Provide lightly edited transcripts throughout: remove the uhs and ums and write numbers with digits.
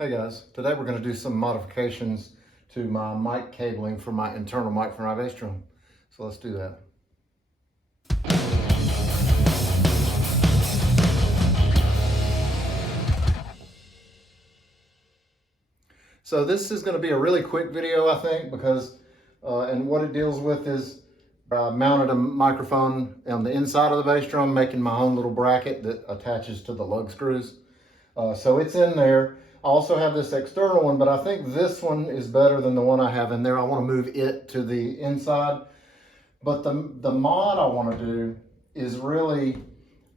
Hey guys, today we're going to do some modifications to my mic cabling for my internal mic for my bass drum. So let's do that. So this is going to be a really quick video, I think, because and what it deals with is I mounted a microphone on the inside of the bass drum, making my own little bracket that attaches to the lug screws. So it's in there. I also have this external one, but I think this one is better than the one I have in there. I want to move it to the inside. But the mod I want to do is really,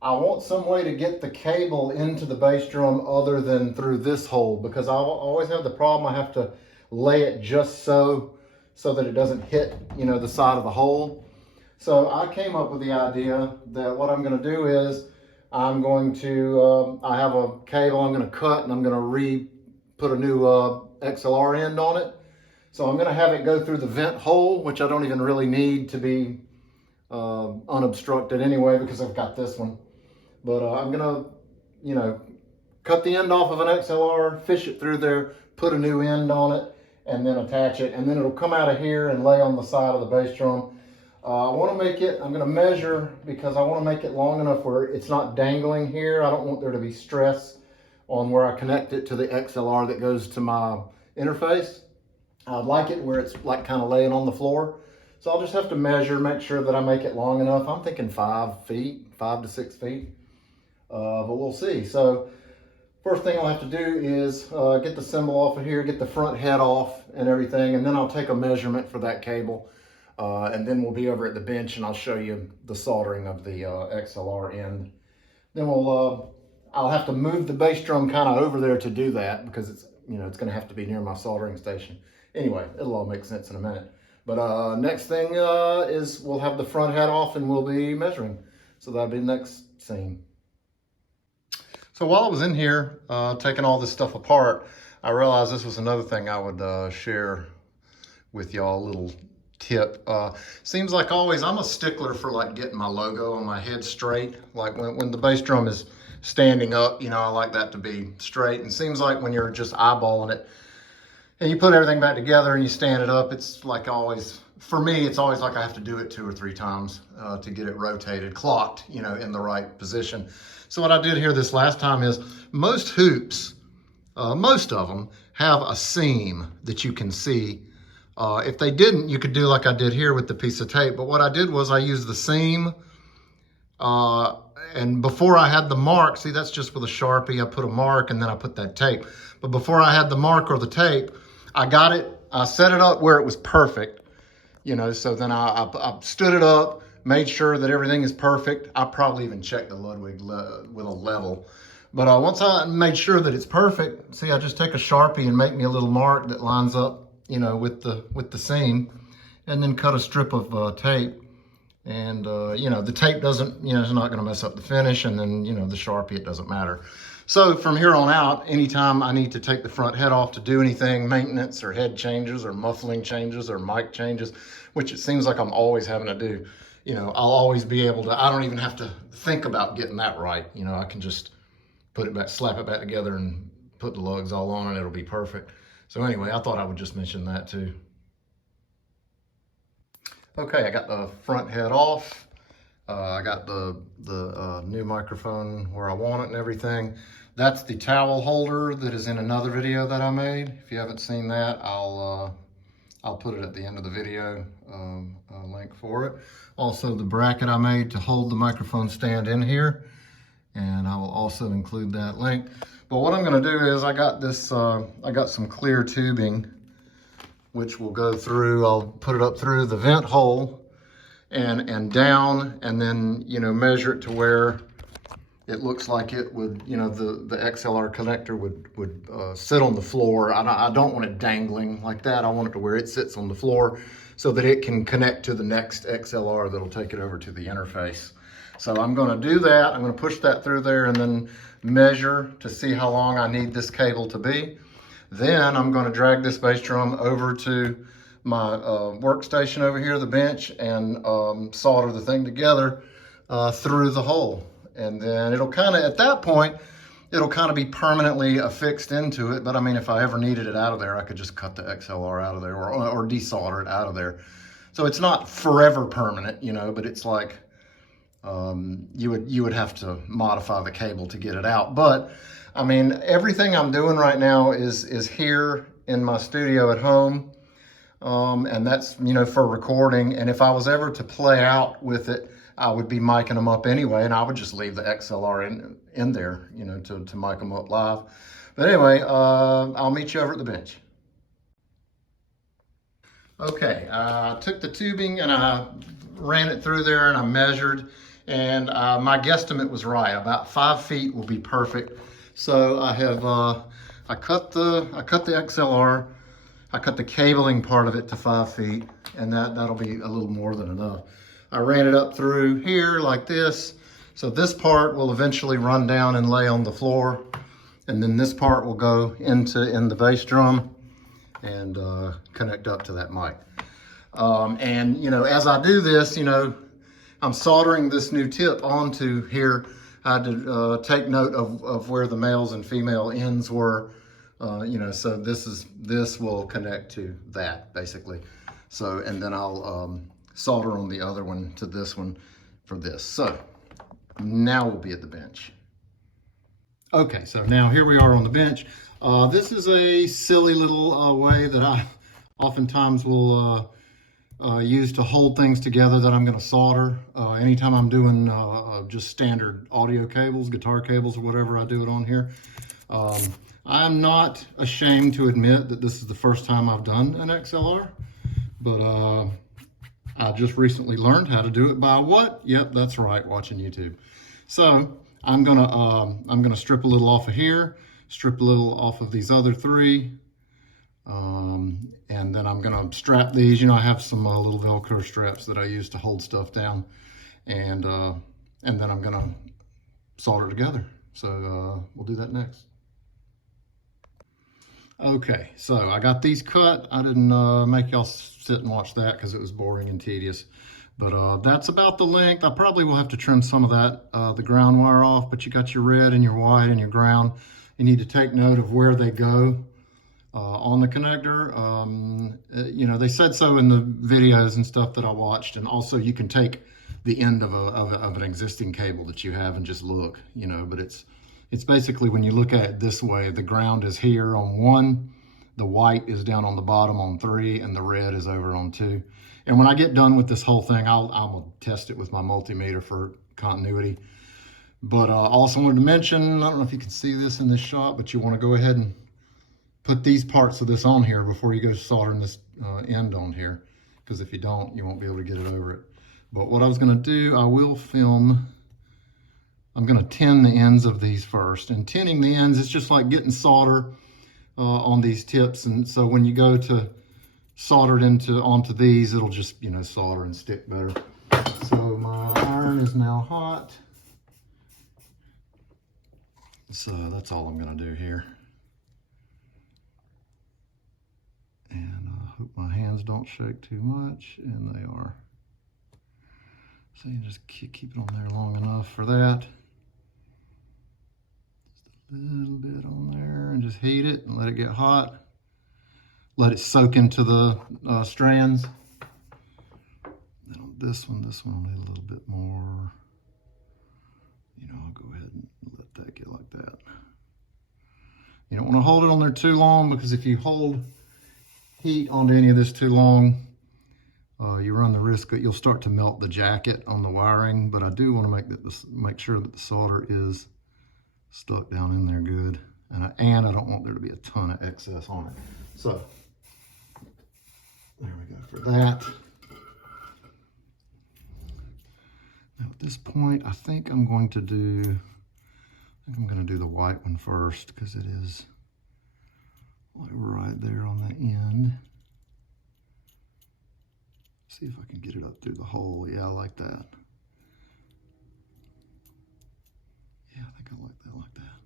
I want some way to get the cable into the bass drum other than through this hole, because I always have the problem I have to lay it just so that it doesn't hit, the side of the hole. So I came up with the idea that what I'm going to do is I'm going to, I have a cable I'm going to cut, and I'm going to put a new XLR end on it. So I'm going to have it go through the vent hole, which I don't even really need to be unobstructed anyway, because I've got this one. But I'm going to, cut the end off of an XLR, fish it through there, put a new end on it, and then attach it. And then it'll come out of here and lay on the side of the bass drum. I want to make it, I'm going to measure, because I want to make it long enough where it's not dangling here. I don't want there to be stress on where I connect it to the XLR that goes to my interface. I'd like it where it's like kind of laying on the floor. So I'll just have to measure, make sure that I make it long enough. I'm thinking 5 feet, 5 to 6 feet, but we'll see. So first thing I'll have to do is get the cymbal off of here, get the front head off and everything, and then I'll take a measurement for that cable. And then we'll be over at the bench and I'll show you the soldering of the XLR end. Then I'll have to move the bass drum kind of over there to do that, because it's, it's going to have to be near my soldering station. Anyway, it'll all make sense in a minute. But next thing is we'll have the front head off and we'll be measuring. So that'll be the next scene. So while I was in here taking all this stuff apart, I realized this was another thing I would share with y'all, a little tip. Seems like always I'm a stickler for like getting my logo on my head straight. Like when the bass drum is standing up, I like that to be straight. And seems like when you're just eyeballing it and you put everything back together and you stand it up, it's like always, for me, it's always like I have to do it 2 or 3 times to get it rotated, clocked, in the right position. So what I did here this last time is most hoops, most of them have a seam that you can see. If they didn't, you could do like I did here with the piece of tape. But what I did was I used the seam, and before I had the mark, see, that's just with a Sharpie. I put a mark and then I put that tape. But before I had the mark or the tape, I set it up where it was perfect, so then I stood it up, made sure that everything is perfect. I probably even checked the Ludwig with a level. But once I made sure that it's perfect, see, I just take a Sharpie and make me a little mark that lines up, with the seam, and then cut a strip of tape. And, the tape doesn't, it's not going to mess up the finish. And then, the Sharpie, it doesn't matter. So from here on out, anytime I need to take the front head off to do anything, maintenance or head changes or muffling changes or mic changes, which it seems like I'm always having to do, I'll always be able to, I don't even have to think about getting that right. I can just put it back, slap it back together and put the lugs all on and it'll be perfect. So anyway, I thought I would just mention that too. Okay, I got the front head off. I got the new microphone where I want it and everything. That's the towel holder that is in another video that I made. If you haven't seen that, I'll put it at the end of the video, a link for it. Also the bracket I made to hold the microphone stand in here, and I will also include that link. But what I'm gonna do is I got this, I got some clear tubing, which will go through, I'll put it up through the vent hole and down, and then, measure it to where it looks like it would, the XLR connector would sit on the floor. I don't want it dangling like that. I want it to where it sits on the floor so that it can connect to the next XLR that'll take it over to the interface. So I'm gonna do that. I'm gonna push that through there and then measure to see how long I need this cable to be. Then I'm gonna drag this bass drum over to my workstation over here, the bench, and solder the thing together through the hole. And then it'll kind of, at that point, it'll kind of be permanently affixed into it. But I mean, if I ever needed it out of there, I could just cut the XLR out of there or desolder it out of there. So it's not forever permanent, you know, but it's like you would have to modify the cable to get it out. But I mean, everything I'm doing right now is here in my studio at home. And that's, you know, for recording. And if I was ever to play out with it, I would be micing them up anyway, and I would just leave the XLR in there, you know, to mic them up live. But anyway, I'll meet you over at the bench. Okay, I took the tubing and I ran it through there and I measured, and my guesstimate was right. About 5 feet will be perfect. So I have I cut the XLR. I cut the cabling part of it to 5 feet, and that'll be a little more than enough. I ran it up through here like this. So this part will eventually run down and lay on the floor. And then this part will go in the bass drum and connect up to that mic. And, you know, as I do this, you know, I'm soldering this new tip onto here. I had to take note of where the males and female ends were. You know, so this will connect to that basically. So, and then I'll solder on the other one to this one for this. So now we'll be at the bench. Okay, so now here we are on the bench. This is a silly little way that I oftentimes will use to hold things together that I'm going to solder. Anytime I'm doing just standard audio cables, guitar cables, or whatever, I do it on here. I'm not ashamed to admit that this is the first time I've done an XLR, but I just recently learned how to do it by what? Yep, that's right, watching YouTube. So I'm gonna strip a little off of here, strip a little off of these other three, and then I'm gonna strap these. You know, I have some little Velcro straps that I use to hold stuff down, and then I'm gonna solder together. So we'll do that next. Okay, so I got these cut. I didn't make y'all sit and watch that because it was boring and tedious. But that's about the length. I probably will have to trim some of that, the ground wire off, but you got your red and your white and your ground. You need to take note of where they go on the connector. You know, they said so in the videos and stuff that I watched. And also you can take the end of an existing cable that you have and just look, you know, but it's basically, when you look at it this way, the ground is here on 1, the white is down on the bottom on 3, and the red is over on 2. And when I get done with this whole thing, I'll test it with my multimeter for continuity. But also wanted to mention, I don't know if you can see this in this shot, but you want to go ahead and put these parts of this on here before you go soldering this end on here. Because if you don't, you won't be able to get it over it. But what I was going to do, I will film. I'm going to tin the ends of these first. And tinning the ends is just like getting solder on these tips. And so when you go to solder it onto these, it'll just, you know, solder and stick better. So my iron is now hot. So that's all I'm going to do here. And I hope my hands don't shake too much, and they are. So you just keep it on there long enough for that. A little bit on there, and just heat it and let it get hot. Let it soak into the strands. Then on this one I'll need a little bit more. You know, I'll go ahead and let that get like that. You don't want to hold it on there too long, because if you hold heat onto any of this too long, you run the risk that you'll start to melt the jacket on the wiring. But I do want to make sure that the solder is stuck down in there good, and I don't want there to be a ton of excess on it. So there we go for that. Now at this point, I think I'm going to do the white one first, because it is like right there on the end. See if I can get it up through the hole. Yeah, I like that. Yeah, I think I like that like that.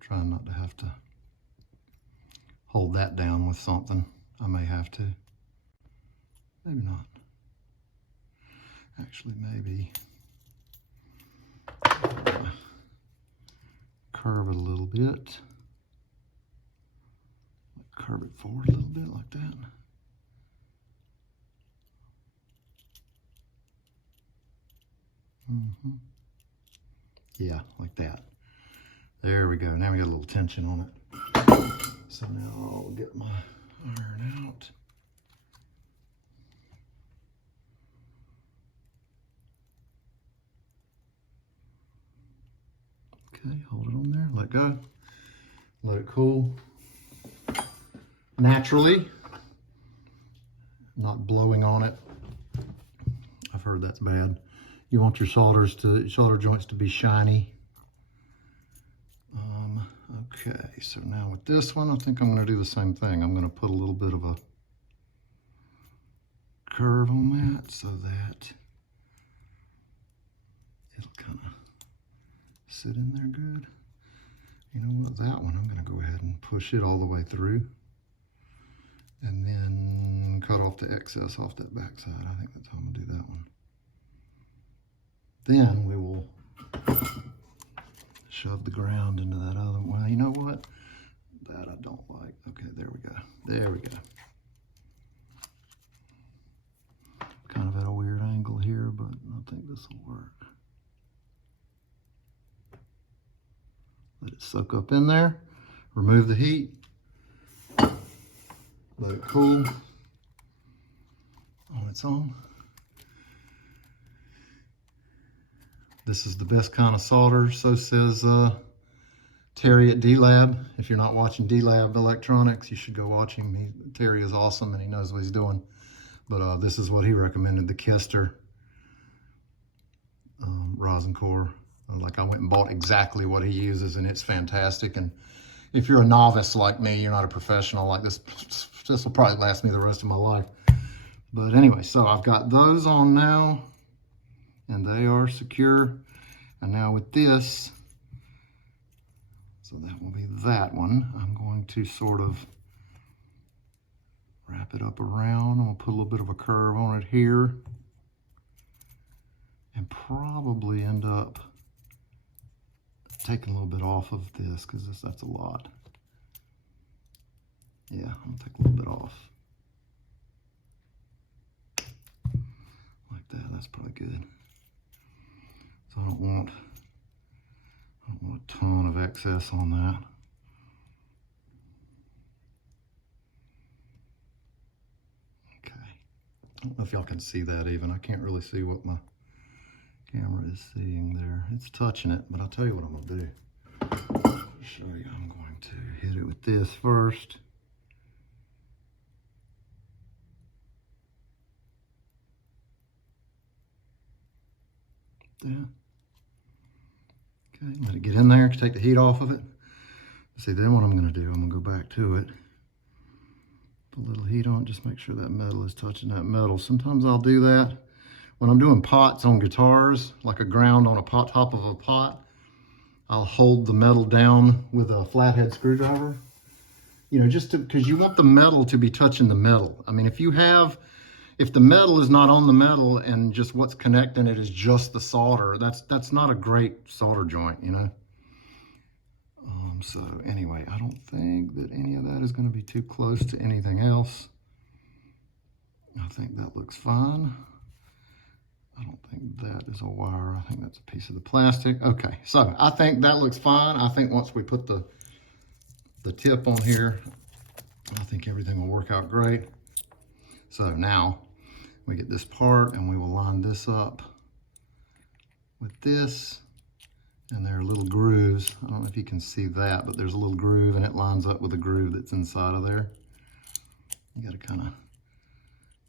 Trying not to have to hold that down with something. I may have to. Maybe not. Actually, maybe. curve it a little bit. Curve it forward a little bit like that. Yeah, like that. There we go. Now we got a little tension on it. So now I'll get my iron out. Okay, hold it on there, let go. Let it cool. Naturally, not blowing on it. I've heard that's bad. You want your solder joints to be shiny. Okay, so now with this one, I think I'm going to do the same thing. I'm going to put a little bit of a curve on that so that it'll kind of sit in there good. You know what, that one, I'm going to go ahead and push it all the way through and then cut off the excess off that back side. I think that's how I'm going to do that one. Then we will shove the ground into that other one. Well, you know what? That I don't like. Okay, there we go. There we go. Kind of at a weird angle here, but I think this will work. Let it soak up in there. Remove the heat. Let it cool on its own. This is the best kind of solder, so says Terry at D-Lab. If you're not watching D-Lab Electronics, you should go watch him. Terry is awesome and he knows what he's doing. But this is what he recommended, the Kester rosin core. Like I went and bought exactly what he uses and it's fantastic. And if you're a novice like me, you're not a professional like this will probably last me the rest of my life. But anyway, so I've got those on now and they are secure. And now with this, so that will be that one, I'm going to sort of wrap it up around. I'm gonna put a little bit of a curve on it here and probably end up taking a little bit off of this because that's a lot. Yeah, I'm gonna take a little bit off. Like that, that's probably good. So I don't want a ton of excess on that. Okay. I don't know if y'all can see that even. I can't really see what my camera is seeing there. It's touching it, but I'll tell you what I'm gonna do. I'll show you. I'm going to hit it with this first. There. Okay, let it get in there, take the heat off of it. See, then what I'm gonna do, I'm gonna go back to it. Put a little heat on it, just make sure that metal is touching that metal. Sometimes I'll do that when I'm doing pots on guitars, like a ground on a pot, top of a pot. I'll hold the metal down with a flathead screwdriver. You know, just because you want the metal to be touching the metal. I mean, if the metal is not on the metal and just what's connecting it is just the solder, that's not a great solder joint, you know? So anyway, I don't think that any of that is going to be too close to anything else. I think that looks fine. I don't think that is a wire. I think that's a piece of the plastic. Okay, so I think that looks fine. I think once we put the tip on here, I think everything will work out great. So now we get this part and we will line this up with this. And there are little grooves. I don't know if you can see that, but there's a little groove and it lines up with the groove that's inside of there. You gotta kind of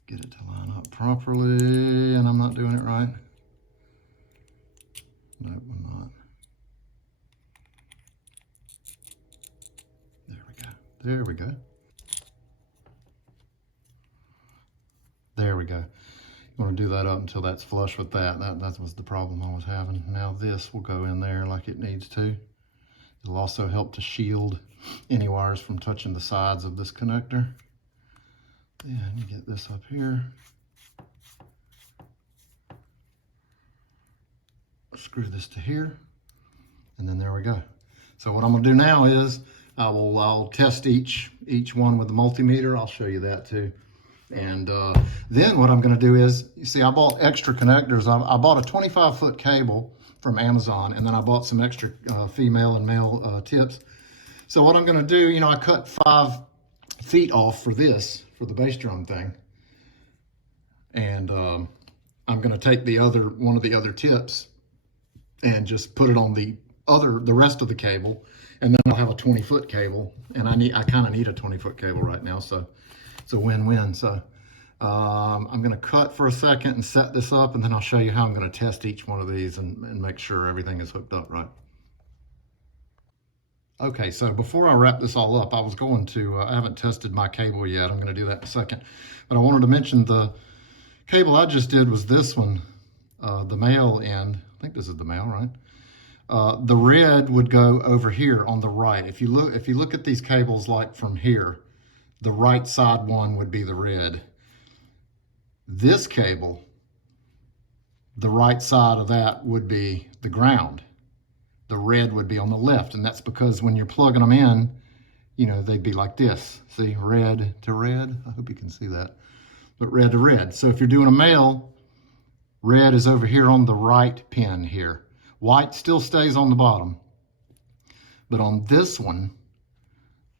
get it to line up properly, and I'm not doing it right. Nope, I'm not. There we go. There we go. There we go. You want to do that up until that's flush with that. That was the problem I was having. Now this will go in there like it needs to. It'll also help to shield any wires from touching the sides of this connector. Then you get this up here. Screw this to here. And then there we go. So what I'm gonna do now is I'll test each one with the multimeter. I'll show you that too. And then what I'm gonna do is, you see, I bought extra connectors. I bought a 25-foot cable from Amazon, and then I bought some extra female and male tips. So what I'm gonna do, you know, I cut 5 feet off for this, for the bass drum thing. And I'm gonna take one of the other tips and just put it on the rest of the cable, and then I'll have a 20-foot cable. And I kind of need a 20-foot cable right now, so it's a win-win. So I'm gonna cut for a second and set this up, and then I'll show you how I'm gonna test each one of these and make sure everything is hooked up right. Okay, so before I wrap this all up, I was going to, I haven't tested my cable yet. I'm gonna do that in a second. But I wanted to mention the cable I just did was this one, the male end. I think this is the male, right? The red would go over here on the right. If you look at these cables like from here, the right side one would be the red. This cable, the right side of that would be the ground. The red would be on the left, and that's because when you're plugging them in, you know, they'd be like this. See, red to red. I hope you can see that. But red to red. So if you're doing a male, red is over here on the right pin here. White still stays on the bottom. But on this one,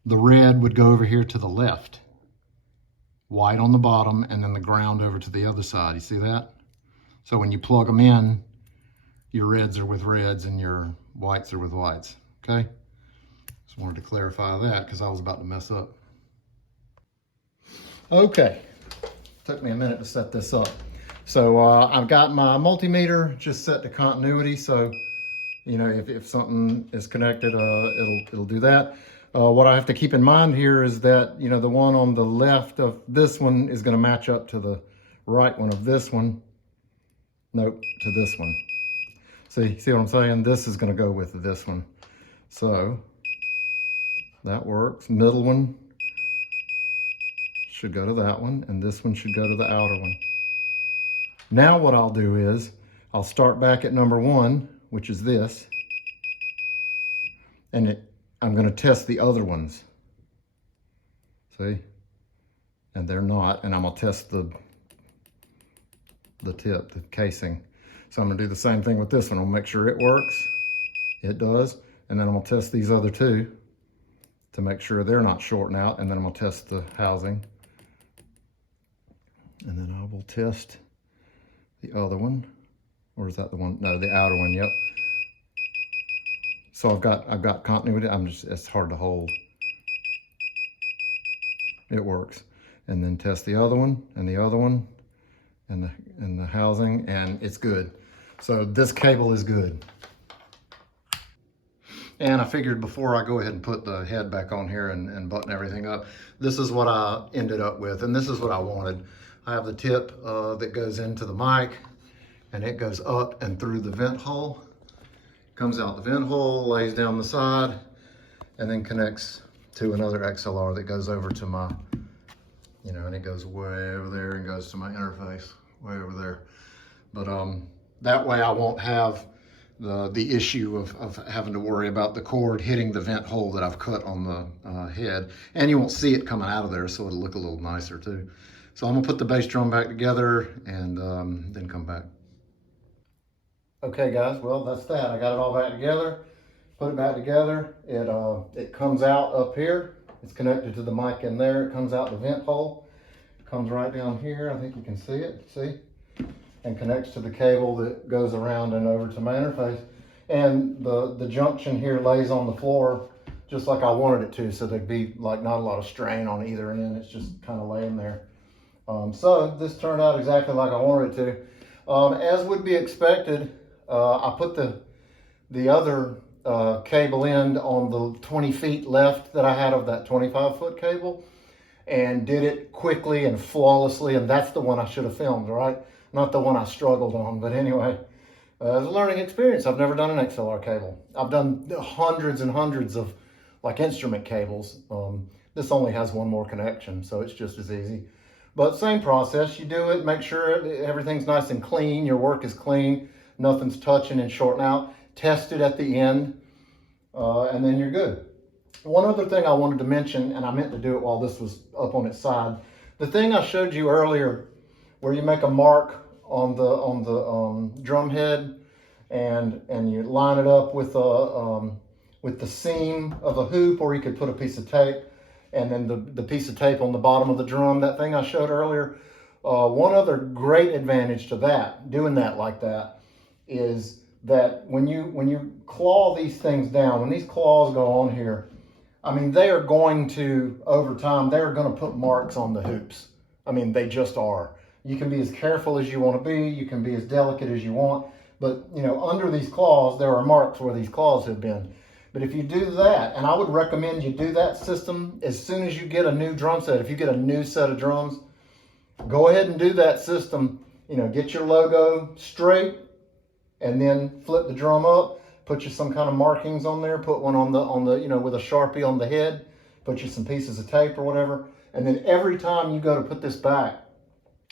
the red would go over here to the left. White on the bottom, and then the ground over to the other side. You see that? So when you plug them in, your reds are with reds and your whites are with whites, okay? Just wanted to clarify that because I was about to mess up. Okay, took me a minute to set this up. So I've got my multimeter just set to continuity, so you know, if something is connected, it'll do that. What I have to keep in mind here is that, you know, the one on the left of this one is going to match up to the right one of this one. Nope, to this one. See what I'm saying? This is going to go with this one. So that works. Middle one should go to that one, and this one should go to the outer one. Now what I'll do is I'll start back at number 1, which is this, and I'm going to test the other ones. See? And they're not, and I'm going to test the tip, the casing. So I'm going to do the same thing with this one. I'll make sure it works. It does. And then I'm going to test these other 2 to make sure they're not shorting out, and then I'm going to test the housing. And then I will test the other one. Or is that the one? No, the outer one, yep. So I've got continuity. It's hard to hold. It works. And then test the other one and the other one and the housing, and it's good. So this cable is good. And I figured before I go ahead and put the head back on here and button everything up, this is what I ended up with, and this is what I wanted. I have the tip that goes into the mic, and it goes up and through the vent hole. Comes out the vent hole, lays down the side, and then connects to another XLR that goes over to my, you know, and it goes way over there and goes to my interface, way over there. But that way I won't have the issue of having to worry about the cord hitting the vent hole that I've cut on the head. And you won't see it coming out of there, so it'll look a little nicer too. So I'm gonna put the bass drum back together and then come back. Okay guys, well that's that. I got it all back together, put it back together. It comes out up here. It's connected to the mic in there. It comes out the vent hole. It comes right down here. I think you can see it, see? And connects to the cable that goes around and over to my interface. And the junction here lays on the floor just like I wanted it to, so there'd be like not a lot of strain on either end. It's just kind of laying there. So this turned out exactly like I wanted it to. As would be expected, I put the other cable end on the 20 feet left that I had of that 25-foot cable, and did it quickly and flawlessly, and that's the one I should have filmed, right? Not the one I struggled on, but anyway, it was a learning experience. I've never done an XLR cable. I've done hundreds and hundreds of like instrument cables. This only has one more connection, so it's just as easy. But same process, you do it, make sure everything's nice and clean, your work is clean, nothing's touching and shorting out. Test it at the end. and then you're good. One other thing I wanted to mention, and I meant to do it while this was up on its side, the thing I showed you earlier where you make a mark on the drum head and you line it up with the seam of a hoop, or you could put a piece of tape and then the piece of tape on the bottom of the drum, that thing I showed earlier. One other great advantage to that, doing that like that, is that when you claw these things down, when these claws go on here, I mean, they are going to, over time, they're going to put marks on the hoops. I mean, they just are. You can be as careful as you want to be. You can be as delicate as you want. But, you know, under these claws, there are marks where these claws have been. But if you do that, and I would recommend you do that system as soon as you get a new drum set. If you get a new set of drums, go ahead and do that system. You know, get your logo straight and then flip the drum up. Put you some kind of markings on there. Put one on the you know, with a Sharpie on the head. Put you some pieces of tape or whatever. And then every time you go to put this back,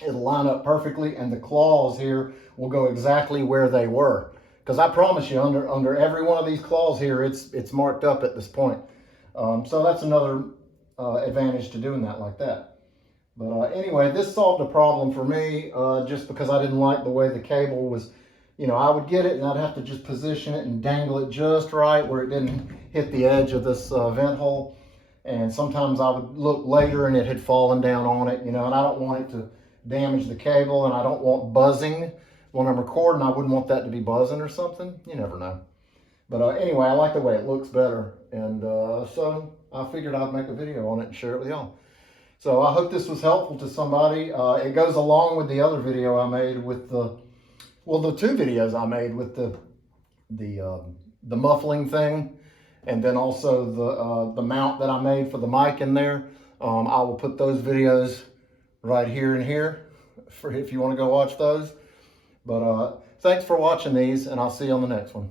it'll line up perfectly, and the claws here will go exactly where they were. Because I promise you, under every one of these claws here, it's marked up at this point. So that's another advantage to doing that like that. But anyway, this solved a problem for me just because I didn't like the way the cable was. You know, I would get it and I'd have to just position it and dangle it just right where it didn't hit the edge of this vent hole. And sometimes I would look later and it had fallen down on it, you know, and I don't want it to damage the cable, and I don't want buzzing when I'm recording. I wouldn't want that to be buzzing or something. You never know. But anyway, I like the way it looks better. And so I figured I'd make a video on it and share it with y'all. So I hope this was helpful to somebody. It goes along with the other video I made with the two videos I made with the muffling thing, and then also the mount that I made for the mic in there. I will put those videos right here and here for if you want to go watch those. But thanks for watching these, and I'll see you on the next one.